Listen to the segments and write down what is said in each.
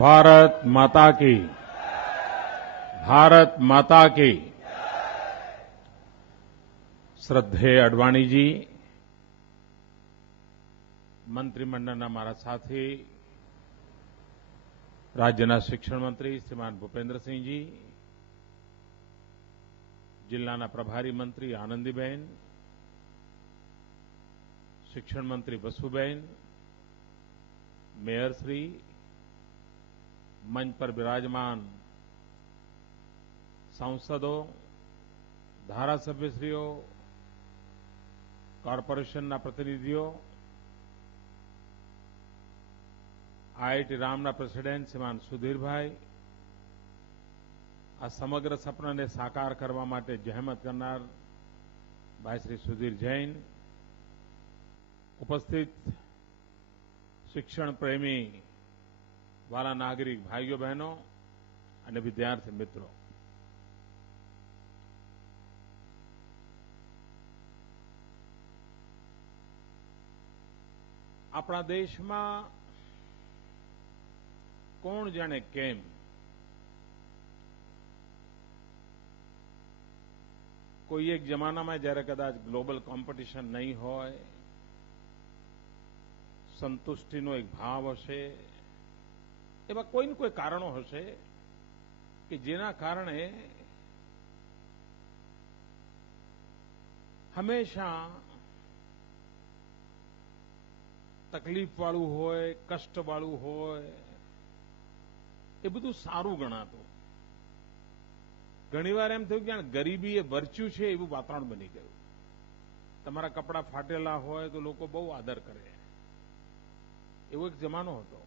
भारत माता की, भारत माता की। श्रद्धेय अडवाणीजी, મંત્રીમંડળના મારા સાથી, રાજ્યના શિક્ષણ મંત્રી શ્રીમાન ભૂપેન્દ્રસિંહજી, જિલ્લાના પ્રભારી મંત્રી આનંદીબેન, શિક્ષણ મંત્રી વસુબેન, મેયરશ્રી, મંચ પર બિરાજમાન સાંસદો, ધારાસભ્યશ્રીઓ, કોર્પોરેશનના પ્રતિનિધિઓ, આઈઆઈટી રામના પ્રેસિડેન્ટ શ્રીમાન સુધીરભાઈ, આ સમગ્ર સપનાને સાકાર કરવા માટે જહેમત કરનાર ભાઈ શ્રી સુધીર જૈન, ઉપસ્થિત શિક્ષણ પ્રેમી વાલા નાગરિક ભાઈઓ બહેનો અને વિદ્યાર્થી મિત્રો, આપણા દેશમાં કોણ જાણે કેમ કોઈ એક જમાનામાં જ્યારે કદાચ ગ્લોબલ કોમ્પિટિશન નહીં હોય, સંતુષ્ટિનો એક ભાવ હશે, એવા કોઈને કોઈ કારણો હશે કે જેના કારણે હંમેશા તકલીફવાળું હોય, કષ્ટવાળું હોય, એ બધું સારું ગણાતું. ઘણીવાર એમ થયું કે ગરીબી એ વર્ચ્યુ છે એવું વાતાવરણ બની ગયું. તમારા કપડાં ફાટેલા હોય તો લોકો બહુ આદર કરે, એવો એક જમાનો હતો.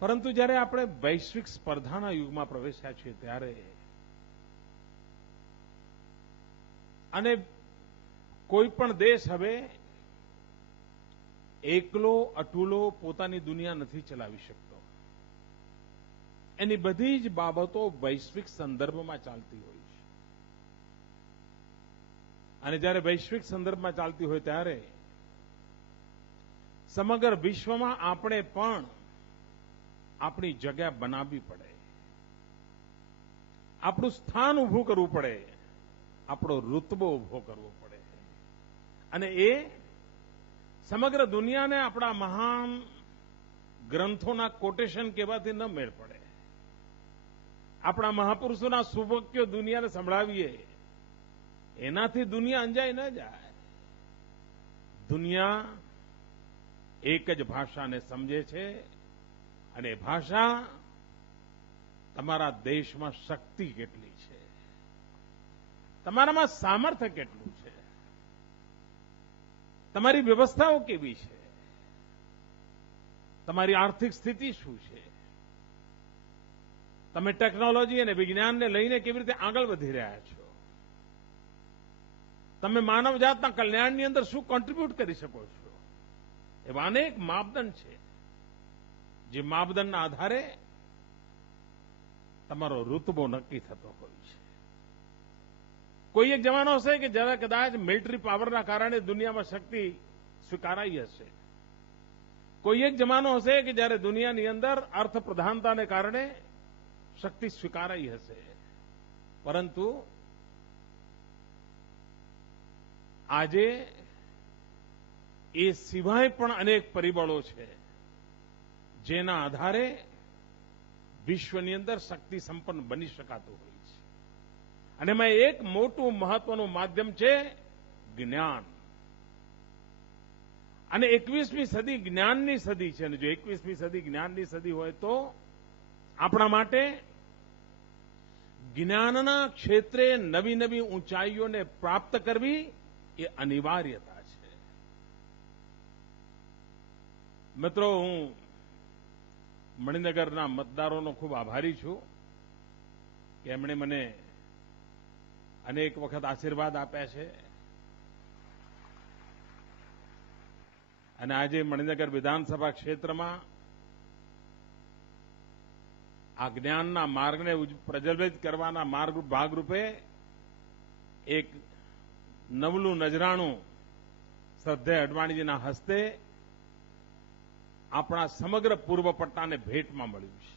પરંતુ જ્યારે આપણે વૈશ્વિક સ્પર્ધાના યુગમાં પ્રવેશ્યા છીએ ત્યારે અને કોઈ પણ દેશ હવે એકલો અટુલો પોતાની દુનિયા નથી ચલાવી શકતો. એની બધી જ બાબતો વૈશ્વિક સંદર્ભમાં ચાલતી હોય છે. અને જ્યારે વૈશ્વિક સંદર્ભમાં ચાલતી હોય ત્યારે સમગ્ર વિશ્વમાં આપણે પણ આપણી જગ્યા બનાવવી પડે, આપણું સ્થાન ઉભું કરવું પડે, આપણો રૂતબો ઉભો કરવો પડે. અને એ સમગ્ર દુનિયાને આપણા મહાન ગ્રંથોના કોટેશન કહેવાથી ન મેળ પડે. આપણા મહાપુરુષોના સુવાક્યો દુનિયાને સંભળાવીએ, એનાથી દુનિયા અંજાઈ ન જાય. દુનિયા એક જ ભાષાને સમજે છે અને એ ભાષા તમારા દેશમાં શક્તિ કેટલી છે, તમારામાં સામર્થ્ય કેટલું છે, તમારી વ્યવસ્થાઓ કેવી છે, તમારી આર્થિક સ્થિતિ શું છે, તમે ટેકનોલોજી અને વિજ્ઞાનને લઈને કેવી રીતે આગળ વધી રહ્યા છો, તમે માનવજાતના કલ્યાણની અંદર શું કોન્ટ્રીબ્યુટ કરી શકો છો. એવા અનેક માપદંડ છે જે માપદંડના આધારે તમારો રૂતબો નક્કી થતો હોય છે. કોઈ એક જમાનો હશે કે જ્યારે કદાચ મિલિટરી પાવરના કારણે દુનિયામાં શક્તિ સ્વીકારાઈ હશે. કોઈ એક જમાનો હશે કે જ્યારે દુનિયાની અંદર અર્થપ્રધાનતાને કારણે શક્તિ સ્વીકારાઈ હશે. પરંતુ આજે એ સિવાય પણ અનેક પરિબળો છે જેના આધારે વિશ્વની અંદર શક્તિ સંપન્ન બની શકાતું હોય છે. અને એમાં એક મોટું મહત્વનું માધ્યમ છે જ્ઞાન. અને 21મી સદી જ્ઞાનની સદી છે. અને જો 21મી સદી જ્ઞાનની સદી હોય તો આપણા માટે જ્ઞાનના ક્ષેત્રે નવી નવી ઊંચાઈઓને પ્રાપ્ત કરવી એ અનિવાર્યતા છે. મિત્રો, હું મણિનગરના મતદારોનો ખૂબ આભારી છું કે એમણે મને અનેક વખત આશીર્વાદ આપ્યા છે. અને આજે મણિનગર વિધાનસભા ક્ષેત્રમાં આ જ્ઞાનના માર્ગને પ્રજ્વલિત કરવાના ભાગરૂપે એક નવલું નજરાણું શ્રદ્ધેય અડવાણીજીના હસ્તે આપણા સમગ્ર પૂર્વ પટ્ટાને ભેટમાં મળ્યું છે.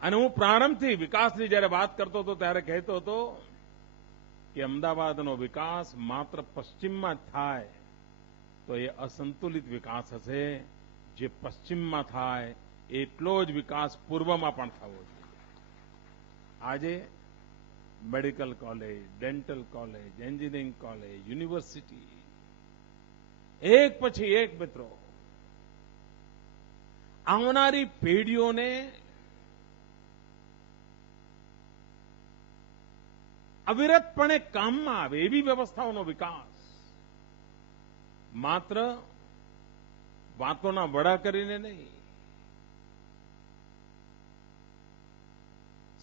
અને હું પ્રારંભથી વિકાસની જ્યારે વાત કરતો હતો ત્યારે કહેતો હતો કે અમદાવાદનો વિકાસ માત્ર પશ્ચિમમાં થાય તો એ અસંતુલિત વિકાસ હશે. જે પશ્ચિમમાં થાય એટલો જ વિકાસ પૂર્વમાં પણ થવો જોઈએ. આજે medical college, dental college, engineering college, university એક પછી એક મિત્રો આવનારી પેઢીઓને અવિરતપણે કામમાં આવે એવી વ્યવસ્થાઓનો વિકાસ માત્ર વાતોના વડા કરીને નહીં,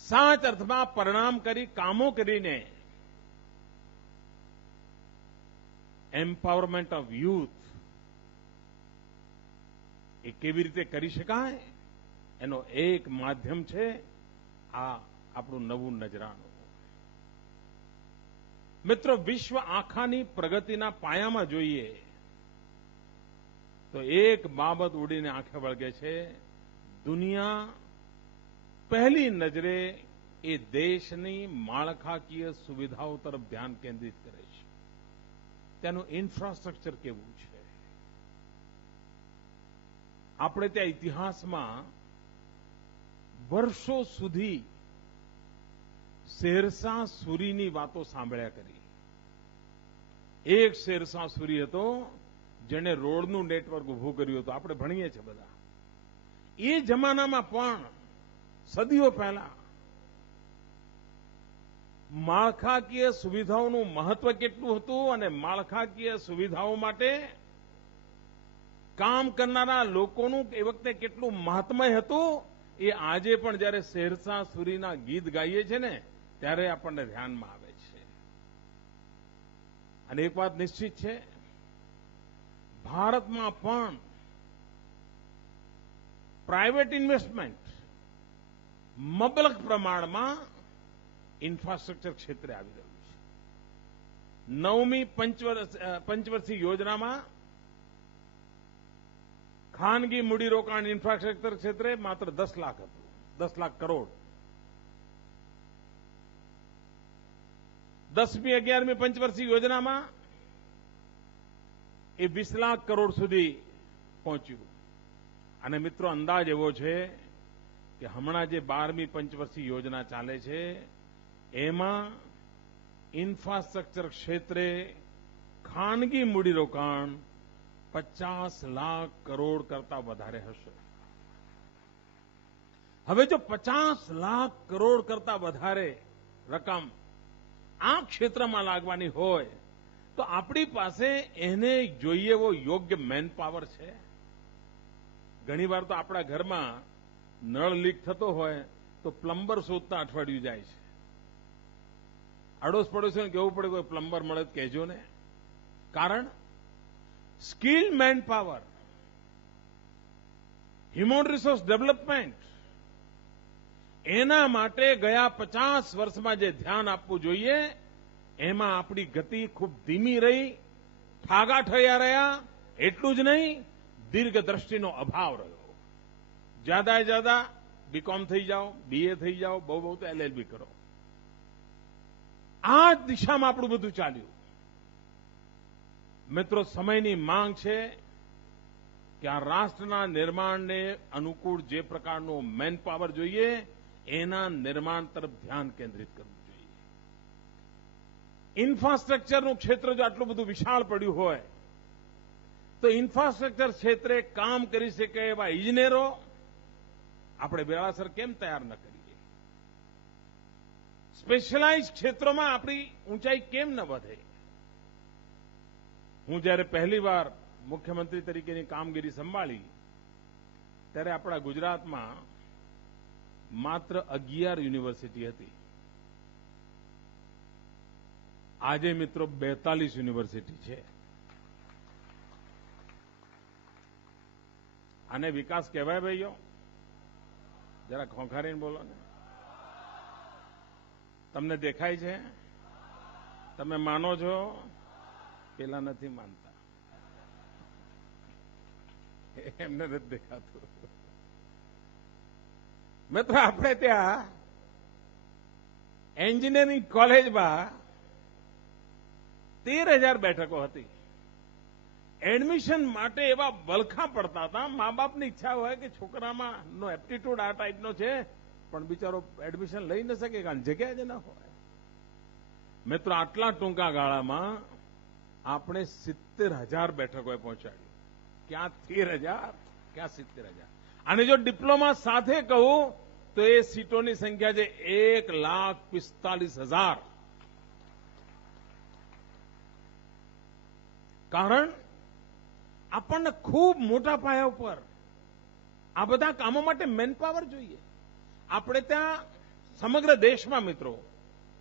સાચ અર્થમાં પરિણામ કરી કામો કરીને એમ્પાવરમેન્ટ ઓફ યુથ એ કેવી રીતે કરી શકાય એનો એક માધ્યમ છે આ આપણું નવું નજરાનું. મિત્રો, વિશ્વ આખાની પ્રગતિના પાયામાં જોઈએ તો એક બાબત ઉડીને આંખે વળગે છે. દુનિયા પહેલી નજરે એ દેશની માળખાકીય સુવિધાઓ તરફ ધ્યાન કેન્દ્રિત કરે છે. તેનું ઇન્ફ્રાસ્ટ્રક્ચર કેવું છે. આપણે ત્યાં ઇતિહાસમાં વર્ષો સુધી શેરશાહ સૂરીની વાતો સાંભળ્યા કરી. એક શેરશાહ સૂરી હતો જેણે રોડનું નેટવર્ક ઉભું કર્યું હતું. આપણે ભણીએ છીએ બધા. એ જમાનામાં પણ સદીઓ પહેલા માળખાકીય સુવિધાઓનું મહત્વ કેટલું હતું અને માળખાકીય સુવિધાઓ માટે કામ કરનારા લોકોનું એ વખતે કેટલું મહાત્મય હતું એ આજે પણ જ્યારે શેરશાહ સૂરીના ગીત ગાઈએ છીએ ને ત્યારે આપણને ધ્યાનમાં આવે છે. અને એક વાત નિશ્ચિત છે, ભારતમાં પણ પ્રાઇવેટ ઇન્વેસ્ટમેન્ટ મબલક પ્રમાણમાં ઇન્ફ્રાસ્ટ્રક્ચર ક્ષેત્રે આવી રહ્યું છે. 9મી પંચવર્ષીય યોજનામાં ખાનગી મૂડીરોકાણ ઇન્ફ્રાસ્ટ્રક્ચર ક્ષેત્રે માત્ર 10 લાખ હતું, 10 લાખ કરોડ. 10મી 11મી પંચવર્ષીય યોજનામાં એ 20 લાખ કરોડ સુધી પહોંચ્યું. અને મિત્રો, અંદાજ એવો છે કે હમણાં જે 12મી પંચવર્ષીય યોજના ચાલે છે એમાં ઇન્ફ્રાસ્ટ્રક્ચર ક્ષેત્રે ખાનગી મૂડીરોકાણ 50 લાખ કરોડ કરતા વધારે હશે. હવે જો 50 લાખ કરોડ કરતા વધારે રકમ આ ક્ષેત્રમાં લાગવાની હોય તો આપણી પાસે એને જોઈએ એવો યોગ્ય મેન પાવર છે. ઘણીવાર તો આપણા ઘરમાં નળ લીક થતો હોય તો પ્લમ્બર શોધતા અઠવાડિયું જાય છે. આડોશ પડોશીને કહેવું પડે કોઈ પ્લમ્બર મળે તો કહેજો ને. કારણ skill man power, human resource development એના માટે ગયા 50 વર્ષમાં જે ધ્યાન આપવું જોઈએ એમાં આપણી ગતિ ખૂબ ધીમી રહી, ઠાગા ઠર્યા રહ્યા. એટલું જ નહીં, દીર્ઘદ્રષ્ટિનો અભાવ રહ્યો. જ્યાદાએ જ્યાદા બીકોમ થઈ જાઓ, બીએ થઈ જાઓ, બહુ તો એલએલબી કરો. આ જ દિશામાં આપણું બધું ચાલ્યું. મિત્રો, સમયની માંગ છે કે આ રાષ્ટ્રના નિર્માણને અનુકૂળ જે પ્રકારનો મેન પાવર જોઈએ એના નિર્માણ તરફ ધ્યાન કેન્દ્રિત કરવું જોઈએ. ઇન્ફ્રાસ્ટ્રક્ચરનું ક્ષેત્ર જો આટલું બધું વિશાળ પડ્યું હોય તો ઇન્ફ્રાસ્ટ્રક્ચર ક્ષેત્રે કામ કરી શકે એવા ઇજનેરો આપણે વેળાસર કેમ તૈયાર ન કરીએ? સ્પેશિયલાઇઝ ક્ષેત્રોમાં આપણી ઊંચાઈ કેમ ન વધે? હું જ્યારે પહેલીવાર મુખ્યમંત્રી તરીકેની કામગીરી સંભાળી ત્યારે આપણા ગુજરાતમાં માત્ર 11 યુનિવર્સિટી હતી. આજે મિત્રો 42 યુનિવર્સિટી છે. આને વિકાસ કહેવાય ભાઈઓ? જરા ખોંખારીને બોલો ને. તમને દેખાય છે? તમે માનો છો? પેલા નથી માનતા. એમને નથી દેખાતું. મિત્રો આપણે ત્યાં એન્જિનિયરિંગ કોલેજમાં 13,000 બેઠકો હતી. એડમિશન માટે એવા વલખા પડતા હતા. મા બાપની ઈચ્છા હોય કે છોકરામાં નો એપ્ટિટ્યુડ આ ટાઈપનો છે, પણ બિચારો એડમિશન લઈ ન શકે કારણ જગ્યા જ ન હોય. મિત્રો આટલા ટૂંકા ગાળામાં આપણે 70,000 બેઠકોએ પહોંચાડ્યું. ક્યાં 13,000, ક્યાં 70,000. અને જો ડિપ્લોમા સાથે કહું તો એ સીટોની સંખ્યા છે 1,45,000. કારણ આપણને ખૂબ મોટા પાયા ઉપર આ બધા કામો માટે મેનપાવર જોઈએ. આપણે ત્યાં સમગ્ર દેશમાં મિત્રો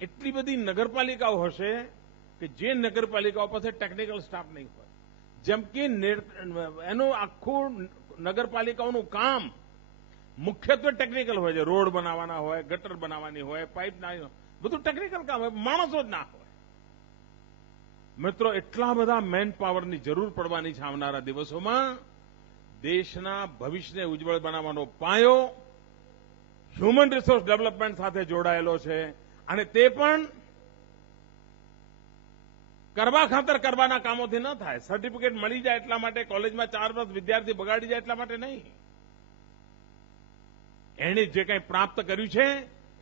એટલી બધી નગરપાલિકાઓ હશે કે જે નગરપાલિકાઓ પાસે ટેકનિકલ સ્ટાફ નહીં હોય. જેમ કે એનું આખું નગરપાલિકાઓનું કામ મુખ્યત્વે ટેકનિકલ હોય છે. રોડ બનાવવાના હોય, ગટર બનાવવાની હોય, પાઇપ નાખવાની, બધું ટેકનિકલ કામ હોય, માણસો જ ના હોય. મિત્રો એટલા બધા મેન પાવરની જરૂર પડવાની છે આવનારા દિવસોમાં. દેશના ભવિષ્યને ઉજ્જવળ બનાવવાનો પાયો હ્યુમન રિસોર્સ ડેવલપમેન્ટ સાથે જોડાયેલો છે. અને તે પણ કરવા ખાતર કરવાના કામોથી ન થાય. સર્ટિફિકેટ મળી જાય એટલા માટે, કોલેજમાં 4 વર્ષ વિદ્યાર્થી બગાડી જાય એટલા માટે નહીં. એણે જે કંઈ પ્રાપ્ત કર્યું છે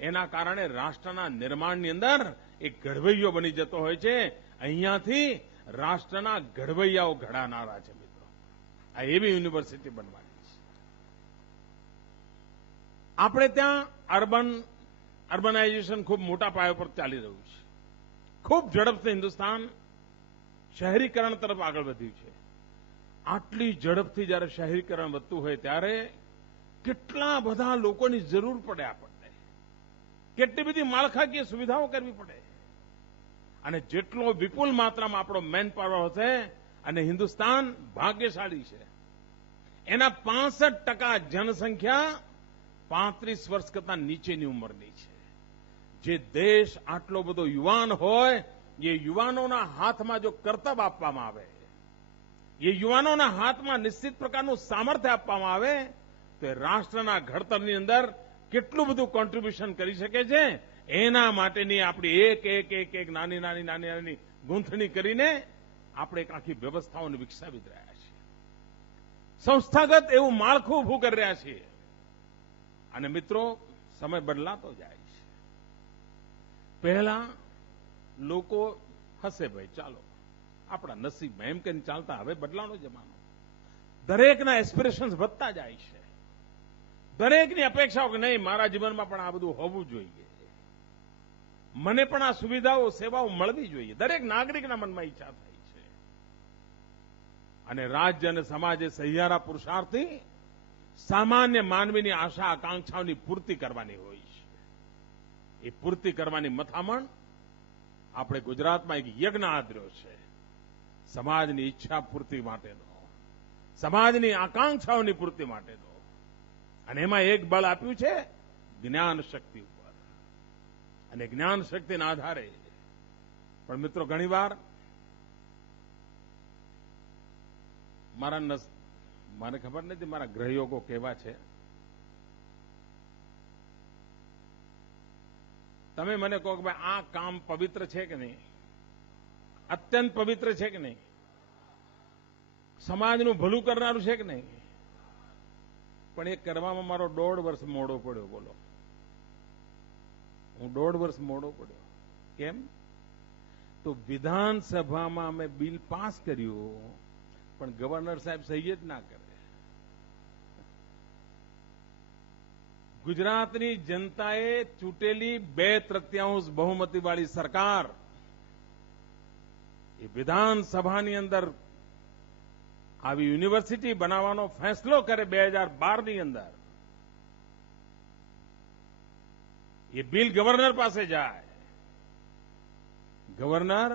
એના કારણે રાષ્ટ્રના નિર્માણની અંદર એક ઘડવૈયો બની જતો હોય છે. અહીંયાથી રાષ્ટ્રના ઘડવૈયાઓ ઘડાનારા છે મિત્રો. આ એવી યુનિવર્સિટી બનવાની છે. આપણે ત્યાં અર્બનાઇઝેશન ખૂબ મોટા પાયા પર ચાલી રહ્યું છે. ખૂબ ઝડપથી હિન્દુસ્તાન શહેરીકરણ તરફ આગળ વધ્યું છે. આટલી ઝડપથી જ્યારે શહેરીકરણ વધતું હોય ત્યારે કેટલા બધા લોકોની જરૂર પડે આપણને. કેટલી બધી માળખાકીય સુવિધાઓ કરવી પડે. અને જેટલો વિપુલ માત્રામાં આપણો મેન પાવર હશે, અને હિન્દુસ્તાન ભાગ્યશાળી છે. એના 65% જનસંખ્યા 35 વર્ષ કરતા નીચેની ઉંમરની છે. જે દેશ આટલો બધો યુવાન હોય, એ યુવાનોના હાથમાં જો કર્તવ્ય આપવામાં આવે, એ યુવાનોના હાથમાં નિશ્ચિત પ્રકારનું સામર્થ્ય આપવામાં આવે, તો રાષ્ટ્રના ઘડતરની અંદર કેટલું બધું કોન્ટ્રીબ્યુશન કરી શકે છે. એના માટેની આપણી એક નાની ગૂંથણી કરીને આપણે એક આખી વ્યવસ્થાઓને વિકસાવી રહ્યા છીએ. સંસ્થાગત એવું માળખું ઊભું કરી રહ્યા છીએ. અને મિત્રો સમય બદલાતો જાય છે. પહેલા લોકો હશે ભાઈ ચાલો આપણા નસીબમાં એમ કહીને ચાલતા. હવે બદલાનો જમાનો. દરેકના એસ્પિરેશન્સ વધતા જાય છે. દરેકની અપેક્ષાઓ કે નહીં મારા જીવનમાં પણ આ બધું હોવું જોઈએ, મને પણ આ સુવિધાઓ સેવાઓ મળવી જોઈએ. દરેક નાગરિકના મનમાં ઈચ્છા થાય છે. અને રાજ્ય અને સમાજે સહિયારા પુરુષાર્થથી સામાન્ય માનવીની આશા આકાંક્ષાઓની પૂર્તિ કરવાની હોય છે. એ પૂર્તિ કરવાની મથામણ આપણે ગુજરાતમાં એક યજ્ઞ આદર્યો છે. સમાજની ઈચ્છા પૂર્તિ માટેનો, સમાજની આકાંક્ષાઓની પૂર્તિ માટેનો. અને એમાં એક બળ આપ્યું છે જ્ઞાન શક્તિ ઉપર. અને જ્ઞાન શક્તિના આધારે પણ મિત્રો ઘણીવાર મને ખબર નથી મારા ગ્રહયોગો કેવા છે. તમે મને કહો કે ભાઈ આ કામ પવિત્ર છે કે નહીં, અત્યંત પવિત્ર છે કે નહીં, સમાજનું ભલું કરનારું છે કે નહીં, પણ એ કરવામાં મારો 1.5 વર્ષ મોડો પડ્યો. બોલો, હું 1.5 વર્ષ મોડો પડ્યો. કેમ? તો વિધાનસભામાં અમે બિલ પાસ કર્યું, પણ ગવર્નર સાહેબ સહી જ ના કરે. ગુજરાતની જનતાએ ચૂંટેલી 2/3 બહુમતીવાળી સરકાર એ વિધાનસભાની અંદર આવી યુનિવર્સિટી બનાવવાનો ફેસલો કરે 2012ની અંદર. એ બિલ ગવર્નર પાસે જાય. ગવર્નર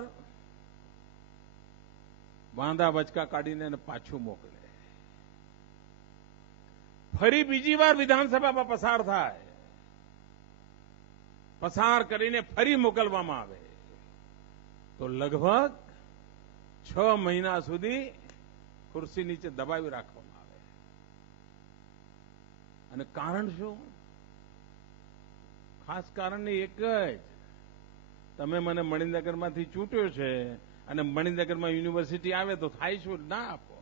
વાંધા વચકા કાઢીને એને પાછું મોકલે. ફરી બીજી વાર વિધાનસભામાં પસાર થાય. પસાર કરીને ફરી મોકલવામાં આવે તો લગભગ 6 મહિના સુધી ખુરશી નીચે દબાવી રાખવામાં આવે. અને કારણ શું? ખાસ કારણની એક જ, તમે મને મણિનગરમાંથી ચૂંટ્યો છે અને મણિનગરમાં યુનિવર્સિટી આવે તો થાય શું? ના આપો.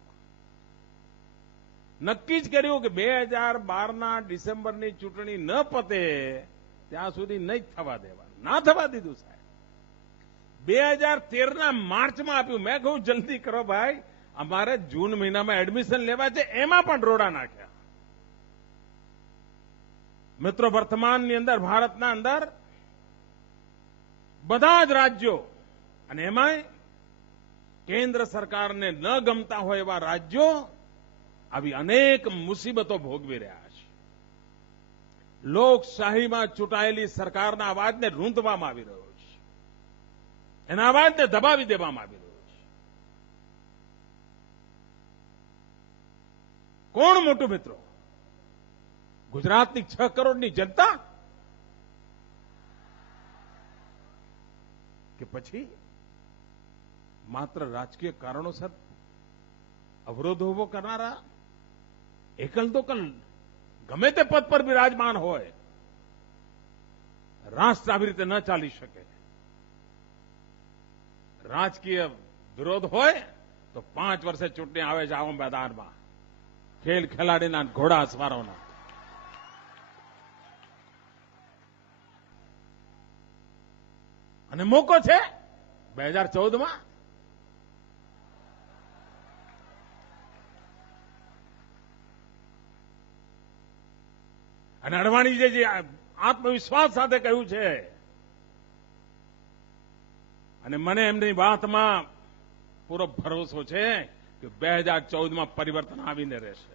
નક્કી જ કર્યું કે 2012ના ડિસેમ્બરની ચૂંટણી ન પતે ત્યાં સુધી નહીં થવા દેવાનું. ના થવા દીધું સાહેબ. 2013ના માર્ચમાં આપ્યું. મેં કહ્યું જલ્દી કરો ભાઈ, અમારે જૂન મહિનામાં એડમિશન લેવા છે, એમાં પણ રોડા નાખ્યા. મિત્રો, વર્તમાનની અંદર ભારતના અંદર બધા જ રાજ્યો અને એમાંય કેન્દ્ર સરકારને ન ગમતા હોય એવા રાજ્યો આવી અનેક મુસીબતો ભોગવી રહ્યા છે. લોકશાહીમાં ચૂંટાયેલી સરકારના અવાજને રૂંધવામાં આવી રહ્યો છે, એના અવાજને દબાવી દેવામાં આવી રહ્યો છે. કોણ મોટું મિત્રો? ગુજરાતની 6 કરોડની જનતા કે પછી માત્ર રાજકીય કારણોસર અવરોધ ઉભો કરનારા એકલ દોકલ ગમે તે પદ પર બિરાજમાન હોય? રાષ્ટ્ર આવી રીતે ન ચાલી શકે. રાજકીય વિરોધ હોય તો 5 વર્ષે ચૂંટણી આવે છે આવા મેદાનમાં, ખેલ ખેલાડીના ઘોડા સવારોના. અને મોકો છે 2014માં. અને અડવાણીએ જે આત્મવિશ્વાસ સાથે કહ્યું છે, અને મને એમની વાતમાં પૂરો ભરોસો છે કે 2014માં પરિવર્તન આવીને રહેશે.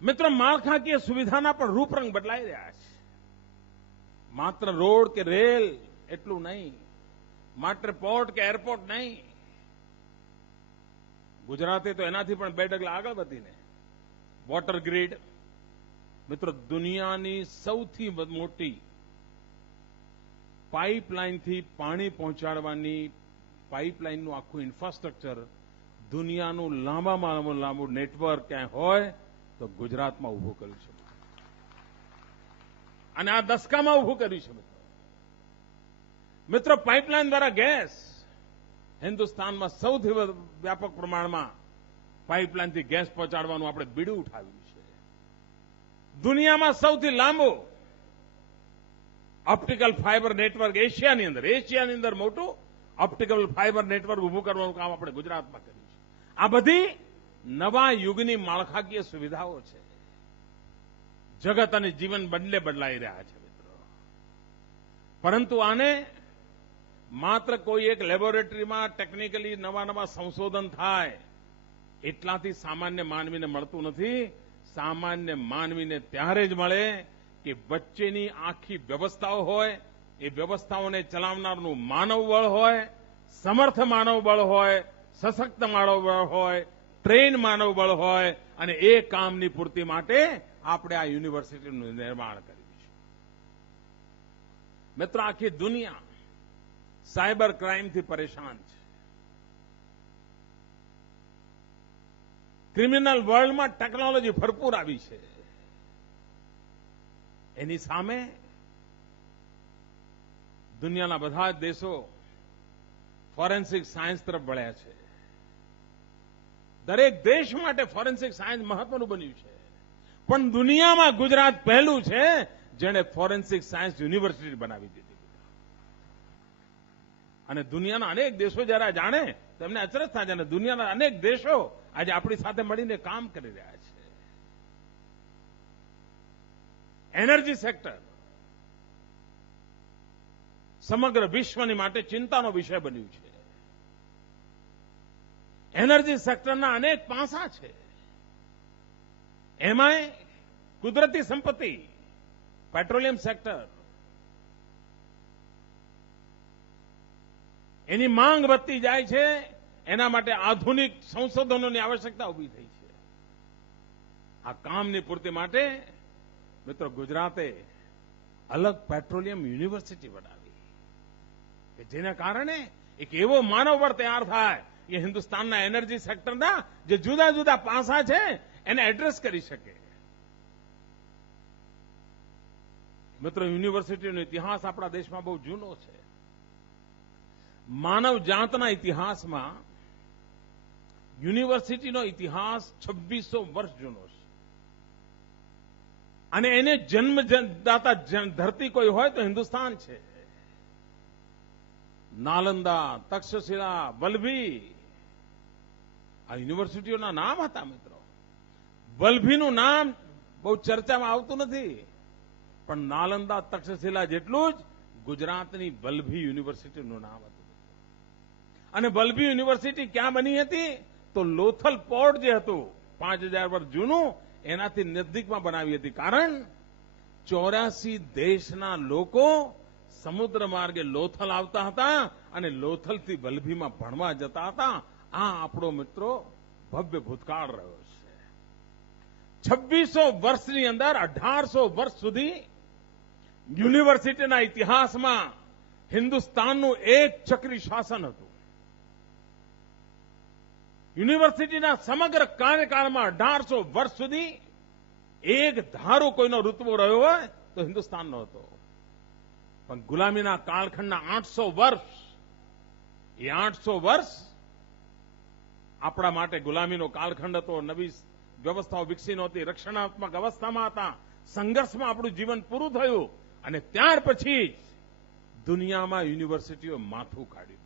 મિત્રો, માળખાકીય સુવિધાના પણ રૂપરંગ બદલાઈ રહ્યા છે. માત્ર રોડ કે રેલ એટલું નહીં, માત્ર પોર્ટ કે એરપોર્ટ નહીં. ગુજરાતે તો એનાથી પણ 2 ડગલા આગળ વધીને વોટર ગ્રીડ. મિત્રો, દુનિયાની સૌથી મોટી પાઇપલાઇનથી પાણી પહોંચાડવાની પાઇપલાઇનનું આખું ઇન્ફ્રાસ્ટ્રક્ચર, દુનિયાનું લાંબામાં લાંબુ નેટવર્ક ક્યાંય હોય તો ગુજરાતમાં ઉભું કર્યું છે. અને આ દસકામાં ઉભું કર્યું છે. મિત્રો, પાઇપલાઇન દ્વારા ગેસ હિન્દુસ્તાનમાં સૌથી વ્યાપક પ્રમાણમાં પાઇપલાઇનથી ગેસ પહોંચાડવાનું આપણે બીડું ઉઠાવ્યું છે. દુનિયામાં સૌથી લાંબુ ઓપ્ટિકલ ફાઇબર નેટવર્ક એશિયાની અંદર મોટું ઓપ્ટિકલ ફાઇબર નેટવર્ક ઉભું કરવાનું કામ આપણે ગુજરાતમાં કર્યું છે. આ બધી નવા યુગની માળખાકીય સુવિધાઓ છે. જગત અને જીવન બંને બદલાઈ રહ્યા છે મિત્રો. પરંતુ આને માત્ર કોઈ એક લેબોરેટરીમાં ટેકનિકલી નવા સંશોધન થાય એટલાથી સામાન્ય માનવીને મળતું નથી. સામાન્ય માનવીને ત્યારે જ મળે કે વચ્ચેની આખી વ્યવસ્થાઓ હોય, એ વ્યવસ્થાઓને ચલાવનારનું માનવબળ હોય, સમર્થ માનવબળ હોય, સશક્ત માનવબળ હોય, ટ્રેન માનવબળ હોય. અને એ કામની પૂર્તિ માટે આપણે આ યુનિવર્સિટીનું નિર્માણ કર્યું છે. મિત્રો, આખી દુનિયા સાયબર ક્રાઇમથી પરેશાન છે. ક્રિમિનલ વર્લ્ડમાં ટેકનોલોજી ભરપૂર આવી છે. એની સામે દુનિયાના બધા જ દેશો ફોરેન્સિક સાયન્સ તરફ વળ્યા છે. દરેક દેશ માટે ફોરેન્સિક સાયન્સ મહત્વનું બન્યું છે. પણ દુનિયામાં ગુજરાત પહેલું છે જેણે ફોરેન્સિક સાયન્સ યુનિવર્સિટી બનાવી દીધી. અને દુનિયાના અનેક દેશો જરા જાણે તેમને અચરજ થાય છે. અને દુનિયાના અનેક દેશો આજે આપણી સાથે મળીને કામ કરી રહ્યા છે. એનર્જી સેક્ટર સમગ્ર વિશ્વની માટે ચિંતાનો વિષય બન્યું છે. એનર્જી સેક્ટરના અનેક પાસા છે. એમાંય કુદરતી સંપત્તિ, પેટ્રોલિયમ સેક્ટર, એની માંગ વધતી જાય છે. એના માટે આધુનિક સંશોધનોની આવશ્યકતા ઉભી થઈ છે. આ કામની પૂર્તિ માટે મિત્રો ગુજરાતે અલગ પેટ્રોલિયમ યુનિવર્સિટી બનાવી કે જેના કારણે એક એવો માનવબળ તૈયાર થાય એ હિન્દુસ્તાનના એનર્જી સેક્ટરના જે જુદા જુદા પાસા છે એને એડ્રેસ કરી શકે. મિત્રો, યુનિવર્સિટીનો ઇતિહાસ આપણા દેશમાં બહુ જૂનો છે. માનવ જાતના ઇતિહાસમાં યુનિવર્સિટીનો ઇતિહાસ 2600 વર્ષ જૂનો છે. અને એને જન્મદાતા ધરતી કોઈ હોય તો હિન્દુસ્તાન છે. નાલંદા, તક્ષશિલા, વલ્લભી આ યુનિવર્સિટીઓના નામ હતા. મિત્રો, વલ્લભીનું નામ બહુ ચર્ચામાં આવતું નથી, પણ નાલંદા, તક્ષશિલા જેટલું જ ગુજરાતની વલ્લભી યુનિવર્સિટીનું નામ હતું. અને વલ્લભી યુનિવર્સિટી ક્યાં બની હતી? તો લોથલ પોર્ટ જે હતું 5000 વર્ષ જૂનું, એનાથી નજીકમાં બનાવી હતી. કારણ 84 દેશના લોકો સમુદ્ર માર્ગે લોથલ આવતા હતા અને લોથલથી વલ્લભીમાં ભણવા જતા હતા. આ આપણો મિત્રો ભવ્ય ભૂતકાળ રહ્યો છે. 2600 વર્ષની અંદર 1800 વર્ષ સુધી યુનિવર્સિટીના ઇતિહાસમાં હિન્દુસ્તાનનું એક ચક્રી શાસન હતું. યુનિવર્સિટીના સમગ્ર કાર્યકાળમાં 1800 વર્ષ સુધી એક ધારો કોઈનો રૂતબો રહ્યો હોય તો હિન્દુસ્તાનનો હતો. પણ ગુલામીના કાળખંડના 800 વર્ષ, એ 800 વર્ષ આપણા માટે ગુલામીનો કાળખંડ હતો. નવી વ્યવસ્થાઓ વિકસી નહોતી, રક્ષણાત્મક અવસ્થામાં હતા. સંઘર્ષમાં આપણું જીવન પૂરું થયું અને ત્યાર પછી દુનિયામાં યુનિવર્સિટીઓ માથું કાઢ્યું.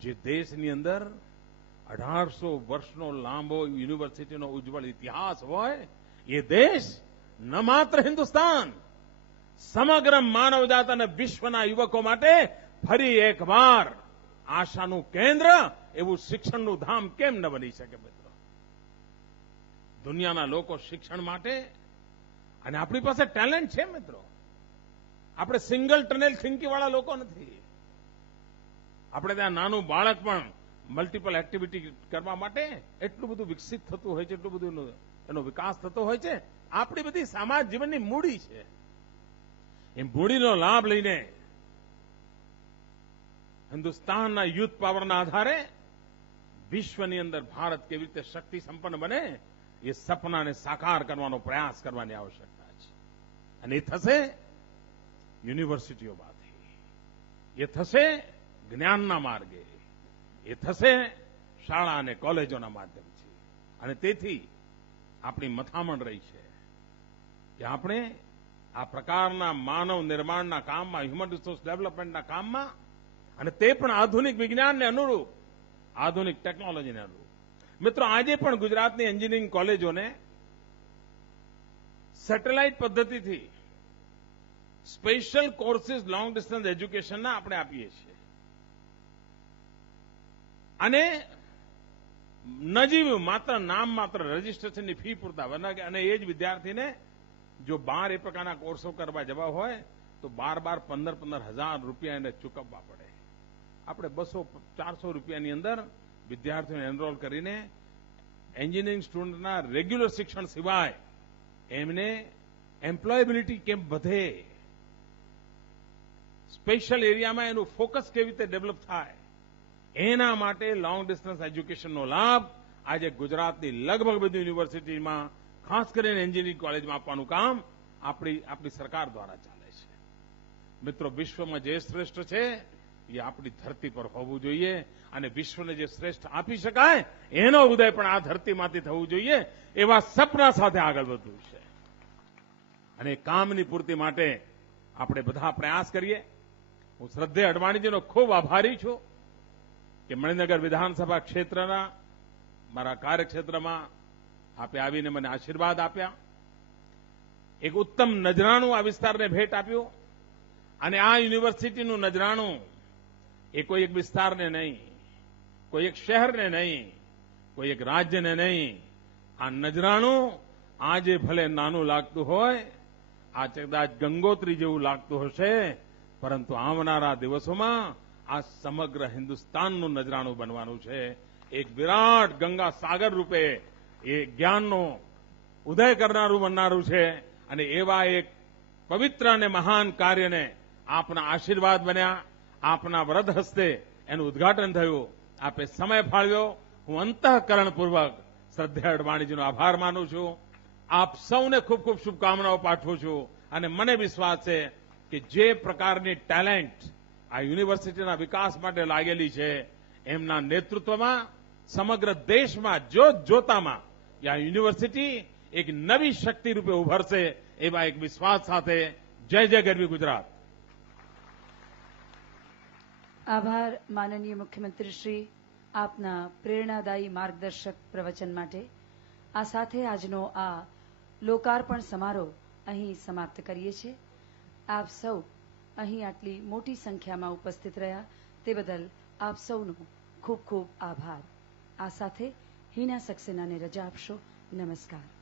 જે દેશની અંદર 1800 વર્ષનો લાંબો યુનિવર્સિટીનો ઉજ્જવળ ઇતિહાસ હોય, એ દેશ ન માત્ર હિન્દુસ્તાન, સમગ્ર માનવજાત અને વિશ્વના યુવકો માટે ફરી એકવાર આશાનું કેન્દ્ર એવું શિક્ષણનું ધામ કેમ ન બની શકે? મિત્રો, દુનિયાના લોકો શિક્ષણ માટે, અને આપણી પાસે ટેલેન્ટ છે. મિત્રો, આપણે સિંગલ ટનલ થિંકિંગ વાળા લોકો નથી. આપણે ત્યાં નાનું બાળક પણ મલ્ટિપલ એક્ટિવિટી કરવા માટે એટલું બધું વિકસિત થતું હોય છે, એટલું બધું એનો વિકાસ થતો હોય છે. આપણી બધી સમાજ જીવનની મૂડી છે. એ મૂડીનો લાભ લઈને હિન્દુસ્તાનના યુથ પાવરના આધારે વિશ્વની અંદર ભારત કેવી રીતે શક્તિ સંપન્ન બને, એ સપનાને સાકાર કરવાનો પ્રયાસ કરવાની આવશ્યકતા છે. અને એ થશે યુનિવર્સિટીઓમાંથી, એ થશે જ્ઞાનના માર્ગે, એ થશે શાળા અને કોલેજોના માધ્યમથી. અને તેથી આપણી મથામણ રહી છે કે આપણે આ પ્રકારના માનવ નિર્માણના કામમાં, હ્યુમન રિસોર્સ ડેવલપમેન્ટના કામમાં, અને તે પણ આધુનિક વિજ્ઞાનને અનુરૂપ, આધુનિક ટેકનોલોજીને અનુરૂપ. મિત્રો, આજે પણ ગુજરાતની એન્જિનિયરિંગ કોલેજોને સેટેલાઇટ પદ્ધતિથી સ્પેશિયલ કોર્સિસ લોંગ ડિસ્ટન્સ એજ્યુકેશનના આપણે આપીએ છીએ. અને નજીવું માત્ર નામ માત્ર રજીસ્ટ્રેશનની ફી પૂરતા, અને એ જ વિદ્યાર્થીને જો 12 એ પ્રકારના કોર્સો કરવા જવા હોય તો 15 હજાર રૂપિયા એને ચૂકવવા પડે. આપણે 200-400 રૂપિયાની અંદર વિદ્યાર્થીઓને એનરોલ કરીને એન્જિનિયરિંગ સ્ટુડન્ટના રેગ્યુલર શિક્ષણ સિવાય એમને એમ્પ્લોયેબિલિટી કેમ વધે, સ્પેશિયલ એરિયામાં એનું ફોકસ કેવી રીતે ડેવલપ થાય, એના માટે લોંગ ડિસ્ટન્સ એજ્યુકેશનનો લાભ આજે ગુજરાતની લગભગ બધી યુનિવર્સિટીમાં, ખાસ કરીને એન્જિનિયરિંગ કોલેજમાં આપવાનું કામ આપણી સરકાર દ્વારા ચાલે છે. મિત્રો, વિશ્વમાં જે શ્રેષ્ઠ છે એ આપણી ધરતી પર હોવું જોઈએ. અને વિશ્વને જે શ્રેષ્ઠ આપી શકાય એનો ઉદય પણ આ ધરતીમાંથી થવું જોઈએ. એવા સપના સાથે આગળ વધવું છે. અને કામની પૂર્તિ માટે આપણે બધા પ્રયાસ કરીએ. હું શ્રદ્ધેય અડવાણીજીનો ખૂબ આભારી છું કે મણિનગર વિધાનસભા ક્ષેત્રના મારા કાર્યક્ષેત્રમાં આપે આવીને મને આશીર્વાદ આપ્યા. એક ઉત્તમ નજરાણું આ વિસ્તારને ભેટ આપ્યું. અને આ યુનિવર્સિટીનું નજરાણું એ કોઈ એક વિસ્તારને નહીં, કોઈ એક શહેરને નહીં, કોઈ એક રાજ્યને નહીં, આ નજરાણું આજે ભલે નાનું લાગતું હોય, આ કદાચ ગંગોત્રી જેવું લાગતું હશે, પરંતુ આવનારા દિવસોમાં આ સમગ્ર હિન્દુસ્તાનનું નજરાણું બનવાનું છે. એક વિરાટ ગંગા સાગર રૂપે એ જ્ઞાનનો ઉદય કરનારું બનનારું છે. અને એવા એક પવિત્ર અને મહાન કાર્યને આપના આશીર્વાદ બન્યા, આપના વરદ હસ્તે એનું ઉદ્ઘાટન થયું. આપે સમય ફાળવ્યો. હું અંતઃકરણપૂર્વક શ્રદ્ધા અડવાણીજીનો આભાર માનું છું. આપ સૌને ખૂબ ખૂબ શુભકામનાઓ પાઠવું છું. અને મને વિશ્વાસ છે કે જે પ્રકારની ટેલેન્ટ આ યુનિવર્સિટીના વિકાસ માટે લાગેલી છે, એમના નેતૃત્વમાં સમગ્ર દેશમાં જોતામાં આ યુનિવર્સિટી એક નવી શક્તિ રૂપે ઉભરશે એવા એક વિશ્વાસ સાથે જય જય ગરવી ગુજરાત. આભાર માનનીય મુખ્યમંત્રી શ્રી, આપના પ્રેરણાદાયી માર્ગદર્શક પ્રવચન માટે. આ સાથે આજનો આ લોકાર્પણ સમારોહ અહીં સમાપ્ત કરીએ છીએ. આપ સૌ અહીં આટલી મોટી સંખ્યામાં ઉપસ્થિત રહ્યા તે બદલ આપ સૌનો ખૂબ ખૂબ આભાર. આ સાથે હિના સક્સેનાને રજા આપશો. નમસ્કાર.